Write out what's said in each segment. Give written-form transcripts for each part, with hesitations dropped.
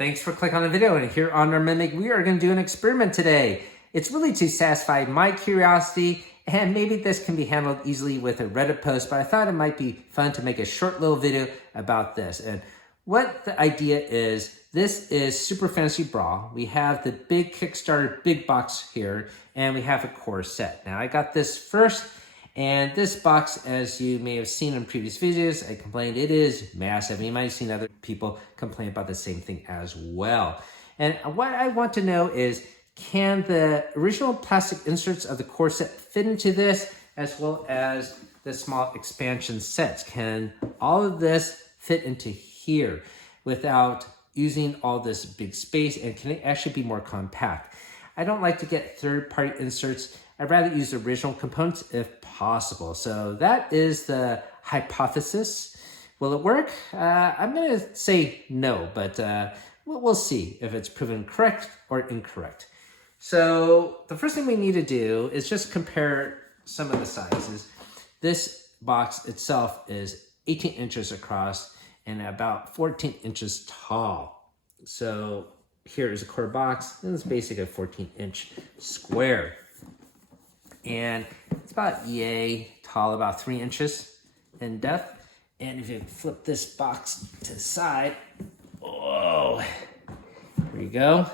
Thanks for clicking on the video, and here on our Mimic, we are going to do an experiment today. It's really to satisfy my curiosity, and maybe this can be handled easily with a Reddit post, but I thought it might be fun to make a short little video about this. And what the idea is, this is Super Fantasy Brawl. We have the big Kickstarter big box here, and we have a core set. Now, I got this first, and this box, as you may have seen in previous videos, I complained it is massive. You might have seen other people complain about the same thing as well. And what I want to know is, can the original plastic inserts of the core set fit into this, as well as the small expansion sets? Can all of this fit into here without using all this big space, and can it actually be more compact? I don't like to get third-party inserts. I'd rather use the original components if possible. So that is the hypothesis. Will it work? I'm going to say no, but we'll see if it's proven correct or incorrect. So the first thing we need to do is just compare some of the sizes. This box itself is 18 inches across and about 14 inches tall. So here is a core box, and it's basically a 14-inch square. And it's about yay tall, about 3 inches in depth. And if you flip this box to the side, whoa, here you go.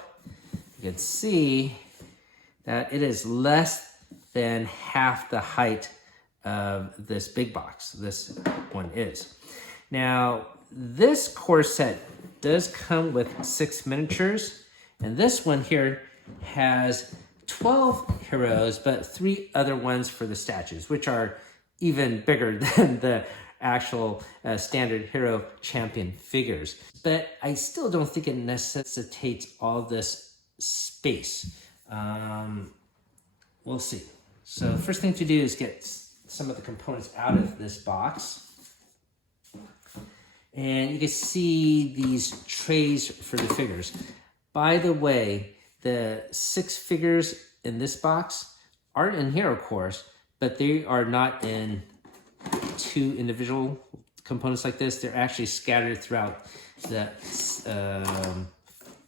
You can see that it is less than half the height of this big box. This one is. Now, this core set does come with 6 miniatures, and this one here has 12 heroes, but 3 other ones for the statues, which are even bigger than the actual standard hero champion figures. But I still don't think it necessitates all this space. We'll see. So the first thing to do is get some of the components out of this box. And you can see these trays for the figures. By the way, the 6 figures in this box aren't in here, of course, but they are not in 2 individual components like this. They're actually scattered throughout the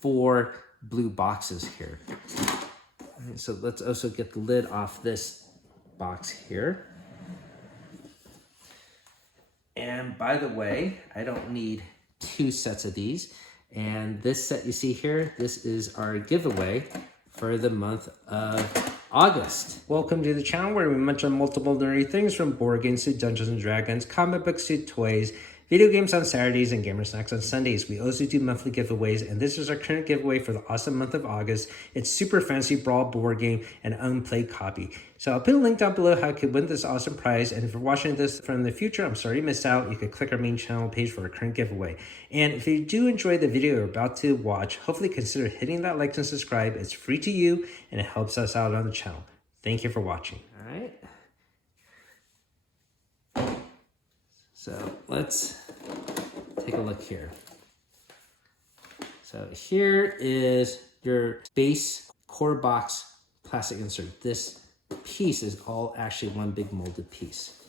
4 blue boxes here. So let's also get the lid off this box here. And by the way, I don't need 2 sets of these. And this set you see here, this is our giveaway for the month of August. Welcome to the channel where we munch on multiple nerdy things, from board games to Dungeons and Dragons, comic books to toys, video games on Saturdays, and gamer snacks on Sundays. We also do monthly giveaways, and this is our current giveaway for the awesome month of August. It's Super Fantasy Brawl board game and unplayed copy. So I'll put a link down below how you could win this awesome prize. And if you're watching this from the future, I'm sorry you missed out. You could click our main channel page for our current giveaway. And if you do enjoy the video you're about to watch, hopefully consider hitting that like and subscribe. It's free to you, and it helps us out on the channel. Thank you for watching. All right. So let's take a look here. So here is your base core box plastic insert. This piece is all actually one big molded piece.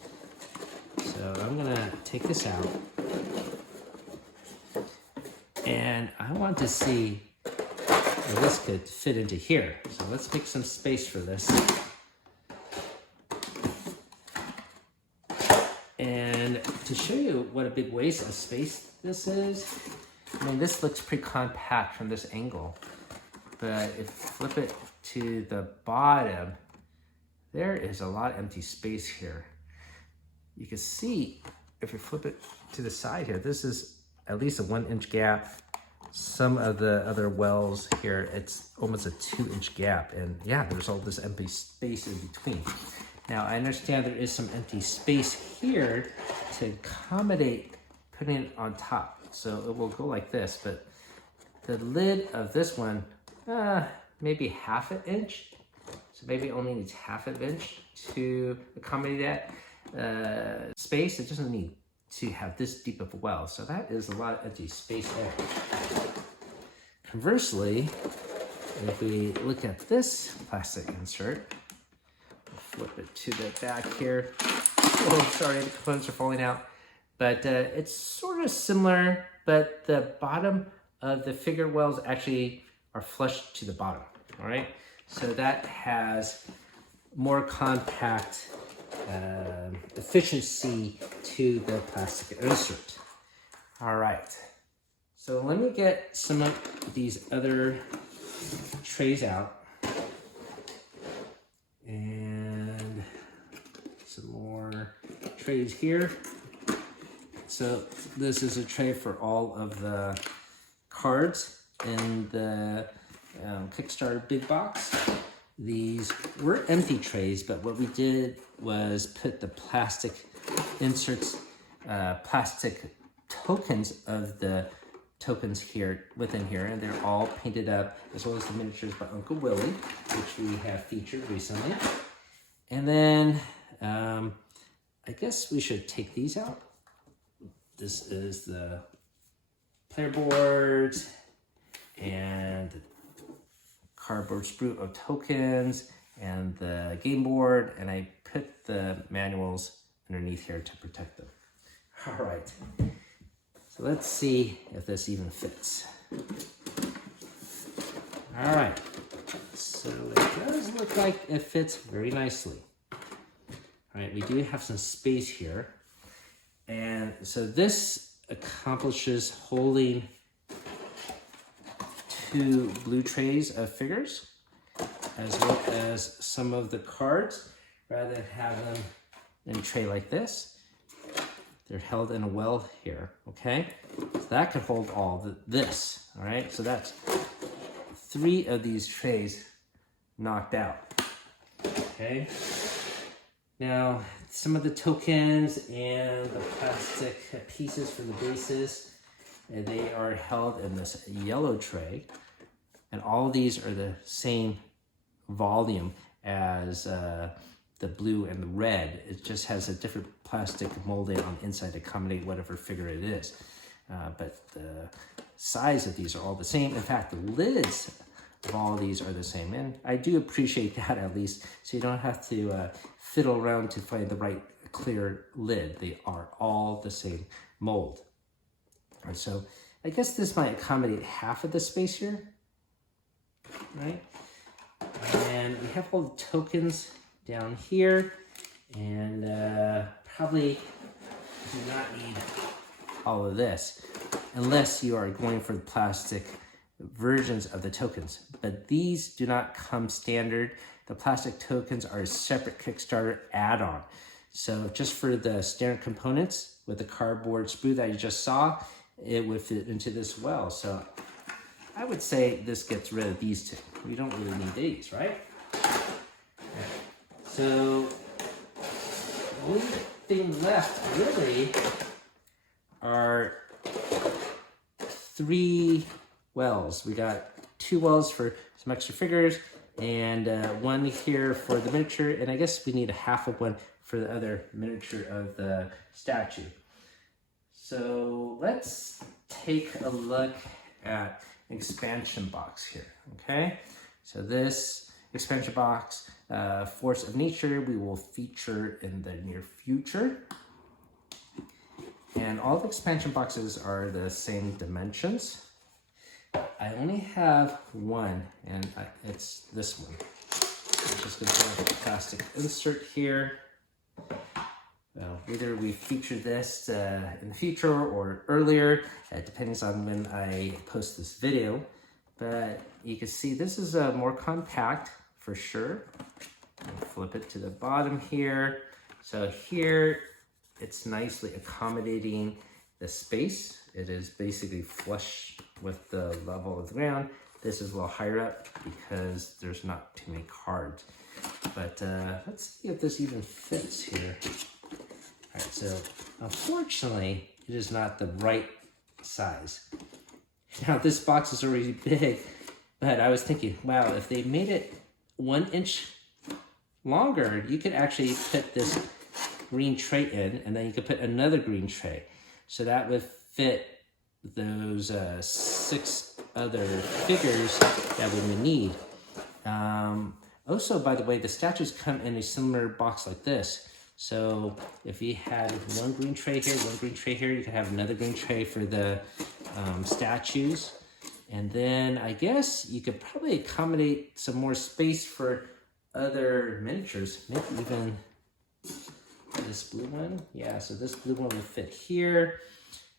So I'm gonna take this out, and I want to see if this could fit into here. So let's make some space for this. And to show you what a big waste of space this is, I mean, this looks pretty compact from this angle, but if you flip it to the bottom, there is a lot of empty space here. You can see, if you flip it to the side here, this is at least a 1-inch gap. Some of the other wells here, it's almost a 2-inch gap. And yeah, there's all this empty space in between. Now, I understand there is some empty space here to accommodate putting it on top. So it will go like this, but the lid of this one, maybe half an inch. So maybe it only needs half an inch to accommodate that space. It doesn't need to have this deep of a well. So that is a lot of empty space there. Conversely, if we look at this plastic insert, flip it to the back here. Oh, sorry, the components are falling out. But it's sort of similar, but the bottom of the figure wells actually are flush to the bottom, all right? So that has more compact efficiency to the plastic insert. All right, so let me get some of these other trays out. And some more trays here. So this is a tray for all of the cards in the Kickstarter big box. These were empty trays, but what we did was put the plastic inserts, plastic tokens of the tokens here within here, and they're all painted up, as well as the miniatures by Uncle Willie, which we have featured recently. And then I guess we should take these out. This is the player board and the cardboard sprue of tokens and the game board, and I put the manuals underneath here to protect them. All right, so let's see if this even fits. All right, so it does look like it fits very nicely. All right, we do have some space here. And so this accomplishes holding 2 blue trays of figures, as well as some of the cards, rather than have them in a tray like this. They're held in a well here, okay? So that could hold all this, all right? So that's 3 of these trays knocked out, okay? Now, some of the tokens and the plastic pieces for the bases, they are held in this yellow tray, and all of these are the same volume as the blue and the red. It just has a different plastic molding on the inside to accommodate whatever figure it is. But the size of these are all the same. In fact, the lids of all of these are the same, and I do appreciate that, at least, so you don't have to fiddle around to find the right clear lid. They are all the same mold. All right, so I guess this might accommodate half of the space here, right? And we have all the tokens down here, and probably do not need all of this unless you are going for the plastic versions of the tokens, but these do not come standard. The plastic tokens are a separate Kickstarter add-on. So just for the standard components with the cardboard sprue that you just saw, it would fit into this well. So I would say this gets rid of these 2. We don't really need these, right? So the only thing left really are 3 wells. We got 2 wells for some extra figures, and 1 here for the miniature, and I guess we need a half of one for the other miniature of the statue. So let's take a look at an expansion box here, okay? So this expansion box, Force of Nature, we will feature in the near future. And all the expansion boxes are the same dimensions. I only have one, and it's this one. I'm just going to put a plastic insert here. Well, either we feature this in the future or earlier, depending on when I post this video. But you can see this is more compact for sure. I'll flip it to the bottom here. So here, it's nicely accommodating the space. It is basically flush with the level of the ground. This is a little higher up because there's not too many cards. But let's see if this even fits here. All right, so unfortunately, it is not the right size. Now this box is already big, but I was thinking, wow, if they made it 1 inch longer, you could actually put this green tray in, and then you could put another green tray. So that would fit those 6 other figures that we would need. Also, by the way, the statues come in a similar box like this. So if you had 1 green tray here, 1 green tray here, you could have another green tray for the statues. And then I guess you could probably accommodate some more space for other miniatures. Maybe even this blue one. Yeah, so this blue one will fit here.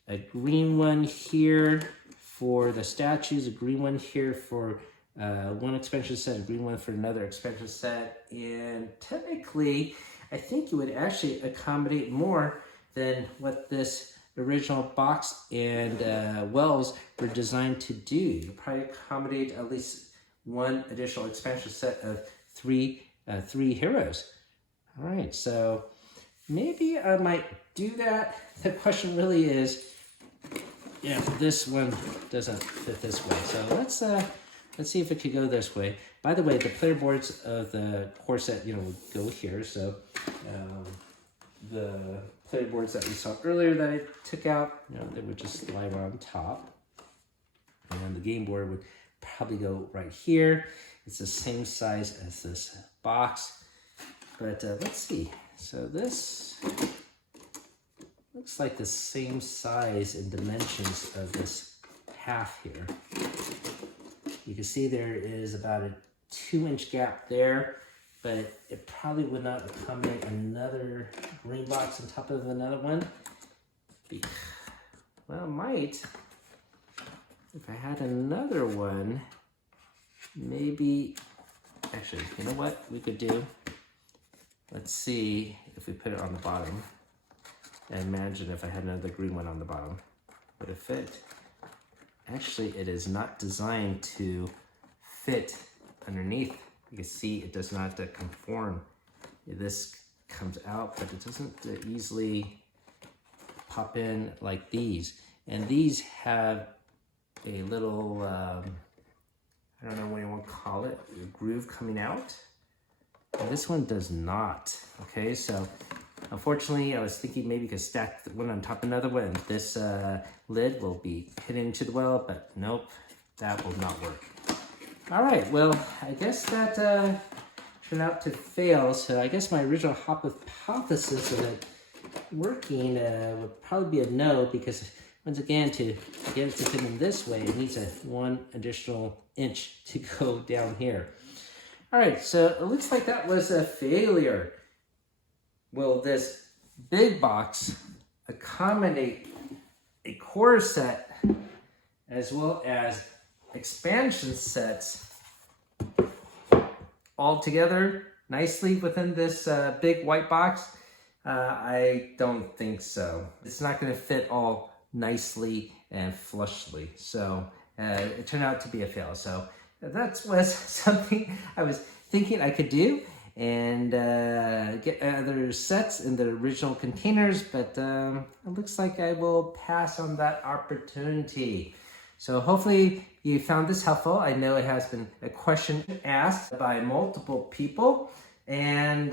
A green one here for the statues. A green one here for one expansion set. A green one for another expansion set. And technically, I think you would actually accommodate more than what this original box and wells were designed to do. You probably accommodate at least one additional expansion set of three heroes. All right, so maybe I might do that. The question really is, yeah, this one doesn't fit this way. So let's see if it could go this way. By the way, the player boards of the core set, would go here. So the player boards that we saw earlier that I took out, they would just slide on top. And then the game board would probably go right here. It's the same size as this box. But let's see. So this looks like the same size and dimensions of this half here. You can see there is about a 2-inch gap there, but it probably would not accommodate another green box on top of another one. Well, it might. If I had another one, maybe, actually, you know what we could do? Let's see if we put it on the bottom. And imagine if I had another green one on the bottom. Would it fit? Actually, it is not designed to fit underneath. You can see it does not conform. This comes out, but it doesn't easily pop in like these. And these have a little, I don't know what you want to call it, a groove coming out. And this one does not. Okay, so unfortunately, I was thinking maybe you could stack one on top of another one. This lid will be hidden into the well, but nope, that will not work. All right, well, I guess that turned out to fail. So I guess my original hypothesis of it working would probably be a no, because once again, to get it to fit in this way, it needs one additional inch to go down here. All right, so it looks like that was a failure. Will this big box accommodate a core set as well as expansion sets all together nicely within this big white box? I don't think so. It's not going to fit all nicely and flushly. So it turned out to be a fail. So that was something I was thinking I could do and get other sets in the original containers, but it looks like I will pass on that opportunity. So hopefully you found this helpful. I know it has been a question asked by multiple people, and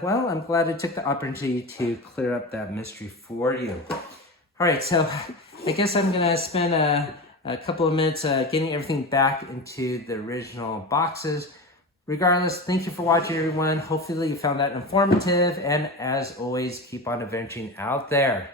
well, I'm glad I took the opportunity to clear up that mystery for you. All right, so I guess I'm gonna spend a couple of minutes getting everything back into the original boxes. Regardless, thank you for watching, everyone. Hopefully you found that informative, and as always, keep on adventuring out there.